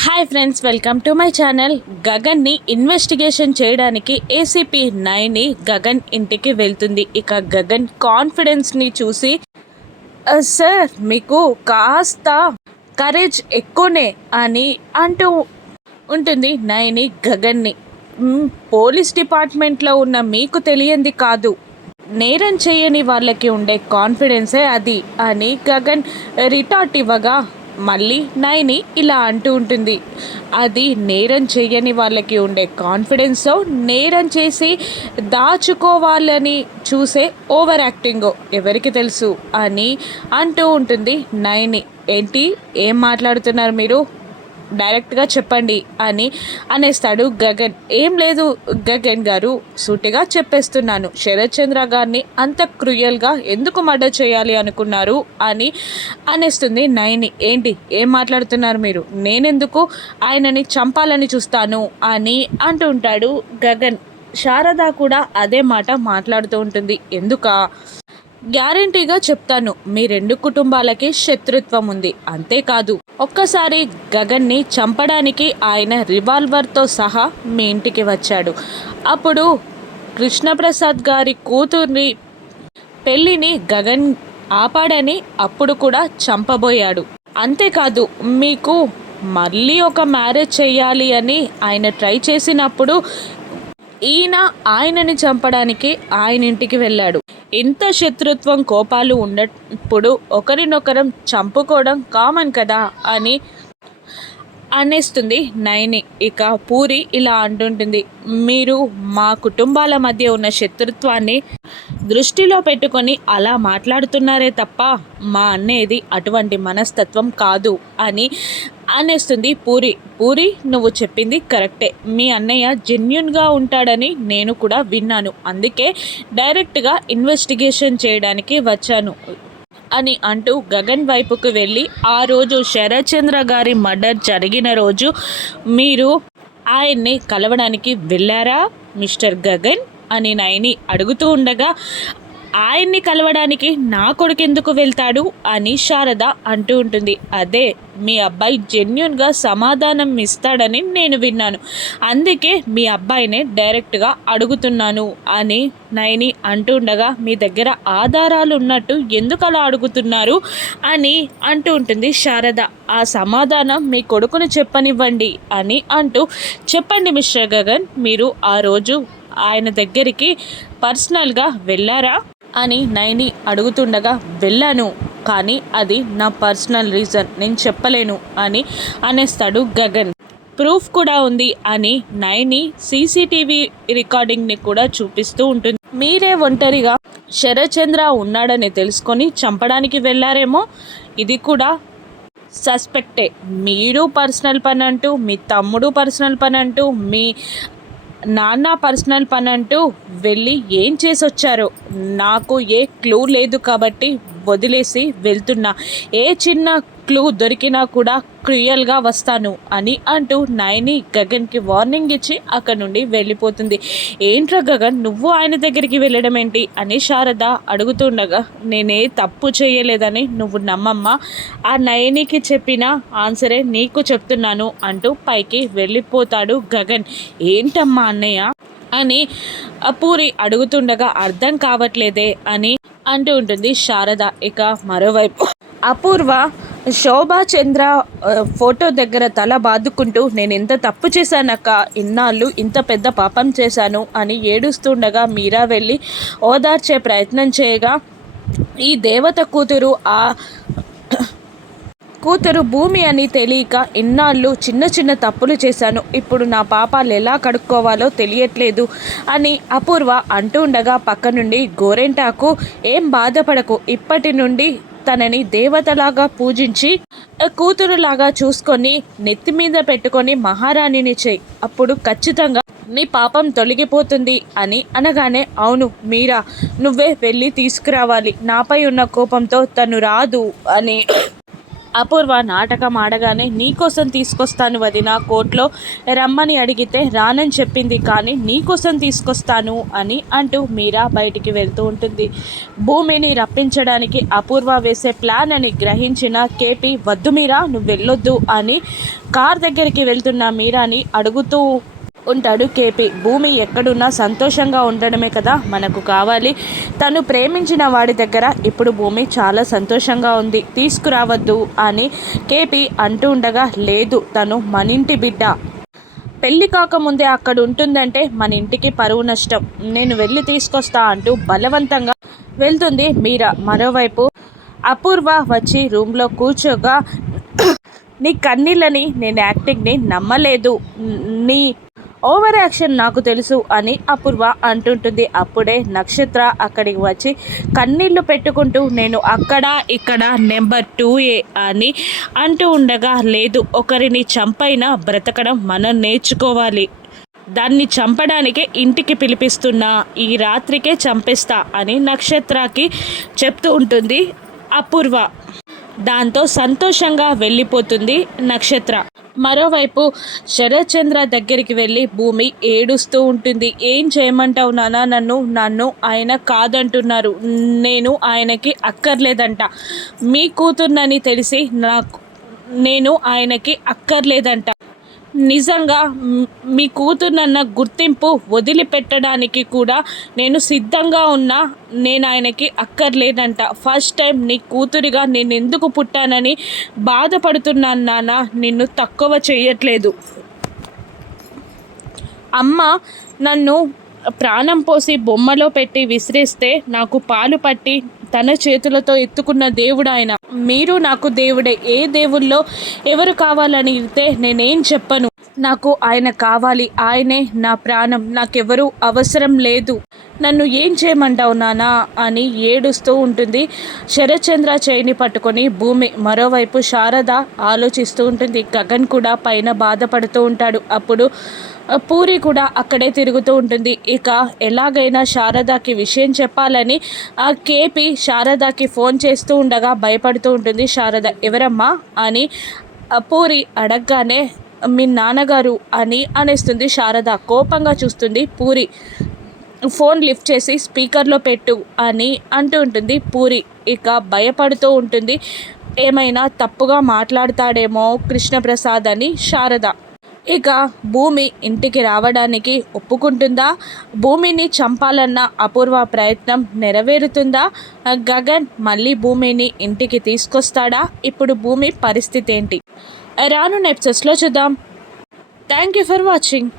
Hi friends, welcome to my channel. గగన్ని investigation చేయడానికి ACP Naini Gagan ఇంటికి వెళ్తుంది. ఇక గగన్ కాన్ఫిడెన్స్ని చూసి సార్ మీకు కాస్త కరేజ్ ఎక్కువనే అని అంటూ ఉంటుంది నైని గగన్ని. పోలీస్ డిపార్ట్మెంట్లో ఉన్న మీకు తెలియంది కాదు, నేరం చేయని వాళ్ళకి ఉండే కాన్ఫిడెన్సే అది అని గగన్ రిటార్ట్ ఇవ్వగా మళ్ళీ నైని ఇలా అంటూ ఉంటుంది. అది నేరం చేయని వాళ్ళకి ఉండే కాన్ఫిడెన్స్తో నేరం చేసి దాచుకోవాలని చూసే ఓవర్ యాక్టింగ్ ఎవరికి తెలుసు అని అంటూ ఉంటుంది నైని. ఏంటి, ఏం మాట్లాడుతున్నారు మీరు, డైరెక్ట్గా చెప్పండి అని అనేస్తాడు గగన్. ఏం లేదు గగన్ గారు, సూటిగా చెప్పేస్తున్నాను, శరత్ చంద్ర గారిని అంత క్రూయల్గా ఎందుకు మర్డర్ చేయాలి అనుకున్నారు అని అనేస్తుంది నైని. ఏంటి, ఏం మాట్లాడుతున్నారు మీరు, నేనెందుకు ఆయనని చంపాలని చూస్తాను అని అంటుంటాడు గగన్. శారద కూడా అదే మాట మాట్లాడుతూ ఉంటుంది. ఎందుకా, గ్యారంటీగా చెప్తాను, మీ రెండు కుటుంబాలకి శత్రుత్వం ఉంది, అంతేకాదు ఒక్కసారి గగన్ని చంపడానికి ఆయన రివాల్వర్తో సహా మీ ఇంటికి వచ్చాడు. అప్పుడు కృష్ణప్రసాద్ గారి కూతుర్ని పెళ్ళిని గగన్ ఆపాడని అప్పుడు కూడా చంపబోయాడు. అంతేకాదు మీకు మళ్ళీ ఒక మ్యారేజ్ చేయాలి అని ఆయన ట్రై చేసినప్పుడు ఈయన ఆయనని చంపడానికి ఆయన ఇంటికి వెళ్ళాడు. ఇంత శత్రుత్వం కోపాలు ఉన్నప్పుడు ఒకరినొకరం చంపుకోవడం కామన్ కదా అని అనేస్తుంది నైని. ఇక పూరి ఇలా అంటుంటుంది, మీరు మా కుటుంబాల మధ్య ఉన్న శత్రుత్వాన్ని దృష్టిలో పెట్టుకొని అలా మాట్లాడుతున్నారే తప్ప మా అన్నయ్యది అటువంటి మనస్తత్వం కాదు అని అనేస్తుంది పూరి. పూరి, నువ్వు చెప్పింది కరెక్టే, మీ అన్నయ్య జెన్యున్గా ఉంటాడని నేను కూడా విన్నాను, అందుకే డైరెక్ట్గా ఇన్వెస్టిగేషన్ చేయడానికి వచ్చాను అని అంటూ గగన్ వైపుకు వెళ్ళి, ఆ రోజు శరత్ చంద్ర గారి మర్డర్ జరిగిన రోజు మీరు ఆయన్ని కలవడానికి వెళ్ళారా మిస్టర్ గగన్ అని నైని అడుగుతూ ఉండగా, ఆయన్ని కలవడానికి నా కొడుకు ఎందుకు వెళ్తాడు అని శారద అంటూ ఉంటుంది. అదే, మీ అబ్బాయి జెన్యున్గా సమాధానం ఇస్తాడని నేను విన్నాను, అందుకే మీ అబ్బాయినే డైరెక్ట్గా అడుగుతున్నాను అని నైని అంటూ ఉండగా, మీ దగ్గర ఆధారాలు ఉన్నట్టు ఎందుకు అలా అడుగుతున్నారు అని అంటూ ఉంటుంది శారద. ఆ సమాధానం మీ కొడుకును చెప్పనివ్వండి అని అంటూ, చెప్పండి మిస్టర్ గగన్, మీరు ఆ రోజు ఆయన దగ్గరికి పర్సనల్గా వెళ్ళారా అని నైని అడుగుతుండగా, వెళ్ళాను, కానీ అది నా పర్సనల్ రీజన్, నేను చెప్పలేను అని అనేస్తాడు గగన్. ప్రూఫ్ కూడా ఉంది అని నైని సీసీటీవీ రికార్డింగ్ని కూడా చూపిస్తూ ఉంటుంది. మీరే ఒంటరిగా శరత్ చంద్ర ఉన్నాడని తెలుసుకొని చంపడానికి వెళ్ళారేమో, ఇది కూడా సస్పెక్టే. మీరు పర్సనల్ పని అంటూ, మీ తమ్ముడు పర్సనల్ పని అంటూ, మీ నాన్న పర్సనల్ పని అంటూ వెళ్ళి ఏం చేసి వచ్చారో నాకు ఏ క్లూ లేదు కాబట్టి వదిలేసి వెళ్తున్నా, ఏ చిన్న క్లూ దొరికినా కూడా క్రూయల్గా వస్తాను అని అంటూ నైని గగన్కి వార్నింగ్ ఇచ్చి అక్కడ నుండి వెళ్ళిపోతుంది. ఏంట్రా గగన్, నువ్వు ఆయన దగ్గరికి వెళ్ళడం ఏంటి అని శారద అడుగుతుండగా, నేనే తప్పు చేయలేదని నువ్వు నమ్మమ్మా, ఆ నైనికి చెప్పిన ఆన్సరే నీకు చెప్తున్నాను అంటూ పైకి వెళ్ళిపోతాడు గగన్. ఏంటమ్మా అన్నయ్య అని పూరి అడుగుతుండగా, అర్థం కావట్లేదే అని అంటూ ఉంటుంది శారద. ఇక మరోవైపు అపూర్వ శోభా చంద్ర ఫోటో దగ్గర తల బాదుకుంటూ, నేను ఇంత తప్పు చేశానక్క, ఇన్నాళ్ళు ఇంత పెద్ద పాపం చేశాను అని ఏడుస్తుండగా మీరా వెళ్ళి ఓదార్చే ప్రయత్నం చేయగా, ఈ దేవత కూతురు భూమి అని తెలియక ఇన్నాళ్ళు చిన్న చిన్న తప్పులు చేశాను, ఇప్పుడు నా పాపాలు ఎలా కడుక్కోవాలో తెలియట్లేదు అని అపూర్వ అంటూ ఉండగా పక్క నుండి గోరెంటాకు, ఏం బాధపడకు, ఇప్పటి నుండి తనని దేవతలాగా పూజించి కూతురులాగా చూసుకొని నెత్తి మీద పెట్టుకొని మహారాణిని చేయి, అప్పుడు ఖచ్చితంగా నీ పాపం తొలగిపోతుంది అని అనగానే, అవును మీరా, నువ్వే వెళ్ళి తీసుకురావాలి, నాపై ఉన్న కోపంతో తను రాదు అని అపూర్వ నాటకం ఆడగానే నీకోసం తీసుకొస్తాను వదిన, కోర్టులో రమ్మని అడిగితే రానని చెప్పింది, కానీ నీకోసం తీసుకొస్తాను అని అంటూ మీరా బయటికి వెళ్తూ ఉంటుంది. భూమిని రప్పించడానికి అపూర్వ వేసే ప్లాన్ అని గ్రహించిన కేపీ, వద్దు మీరా, నువ్వు వెళ్ళొద్దు అని కార్ దగ్గరికి వెళ్తున్న మీరాని అడుగుతూ ఉంటాడు కేపీ. భూమి ఎక్కడున్నా సంతోషంగా ఉండడమే కదా మనకు కావాలి. తను ప్రేమించిన వాడి దగ్గర ఇప్పుడు భూమి చాలా సంతోషంగా ఉంది, తీసుకురావద్దు అని కేపీ అంటూ ఉండగా, లేదు, తను మనింటి బిడ్డ, పెళ్ళి కాకముందే అక్కడ ఉంటుందంటే మన ఇంటికి పరువు నష్టం, నేను వెళ్ళి తీసుకొస్తా అంటూ బలవంతంగా వెళ్తుంది మీరా. మరోవైపు అపూర్వ వచ్చి రూమ్లో కూర్చోగా, నీ కన్నీళ్ళని, నేను యాక్టింగ్ని నమ్మలేదు, నీ ఓవర్ యాక్షన్ నాకు తెలుసు అని అపూర్వ అంటుంటుంది. అప్పుడే నక్షత్ర అక్కడికి వచ్చి కన్నీళ్లు పెట్టుకుంటూ, నేను అక్కడ ఇక్కడ నెంబర్ 2A అని అంటూ ఉండగా, లేదు, ఒకరిని చంపైనా బ్రతకడం మనం నేర్చుకోవాలి, దాన్ని చంపడానికే ఇంటికి పిలిపిస్తున్నా, ఈ రాత్రికే చంపేస్తా అని నక్షత్రకి చెప్తూ ఉంటుంది అపూర్వ. దాంతో సంతోషంగా వెళ్ళిపోతుంది నక్షత్ర. మరోవైపు శరత్చంద్ర దగ్గరికి వెళ్ళి భూమి ఏడుస్తూ ఉంటుంది. ఏం చేయమంటావు నాన్న, నన్ను ఆయన కాదంటున్నారు, నేను ఆయనకి అక్కర్లేదంట, మీ కూతుర్నని తెలిసి నేను ఆయనకి అక్కర్లేదంట, నిజంగా మీ కూతుర్నన్న గుర్తింపు వదిలిపెట్టడానికి కూడా నేను సిద్ధంగా ఉన్నా, నేను ఆయనకి అక్కర్లేదంట, ఫస్ట్ టైం నీ కూతురిగా నేను ఎందుకు పుట్టానని బాధపడుతున్నాను నాన్న, నిన్ను తక్కువ చేయట్లేదు, అమ్మ నన్ను ప్రాణం పోసి బొమ్మలో పెట్టి విసిరేస్తే నాకు పాలు పట్టి తన చేతులతో ఎత్తుకున్న దేవుడు ఆయన, మీరు నాకు దేవుడే, ఏ దేవుల్లో ఎవరు కావాలని ఇస్తే నేనేం చెప్పను, నాకు ఆయన కావాలి, ఆయనే నా ప్రాణం, నాకెవరూ అవసరం లేదు, నన్ను ఏం చేయమంటావు నానా అని ఏడుస్తూ ఉంటుంది శరత్చంద్ర చేయిని పట్టుకొని భూమి. మరోవైపు శారద ఆలోచిస్తూ ఉంటుంది. గగన్ కూడా పైన బాధపడుతూ ఉంటాడు. అప్పుడు పూరి కూడా అక్కడే తిరుగుతూ ఉంటుంది. ఇక ఎలాగైనా శారదకి విషయం చెప్పాలని కేపీ శారదకి ఫోన్ చేస్తూ ఉండగా భయపడుతూ ఉంటుంది శారద. ఎవరమ్మా అని పూరి అడగగానే మీ నాన్నగారు అని అనేస్తుంది శారద. కోపంగా చూస్తుంది పూరి. ఫోన్ లిఫ్ట్ చేసి స్పీకర్లో పెట్టు అని అంటూ ఉంటుంది పూరి. ఇక భయపడుతూ ఉంటుంది, ఏమైనా తప్పుగా మాట్లాడతాడేమో కృష్ణప్రసాద్ అని శారద. ఇక భూమి ఇంటికి రావడానికి ఒప్పుకుంటుందా? భూమిని చంపాలన్న అపూర్వ ప్రయత్నం నెరవేరుతుందా? గగన్ మళ్ళీ భూమిని ఇంటికి తీసుకొస్తాడా? ఇప్పుడు భూమి పరిస్థితి ఏంటి? రానున్న ఎపిసోడ్స్లో చూద్దాం. Thank you for watching.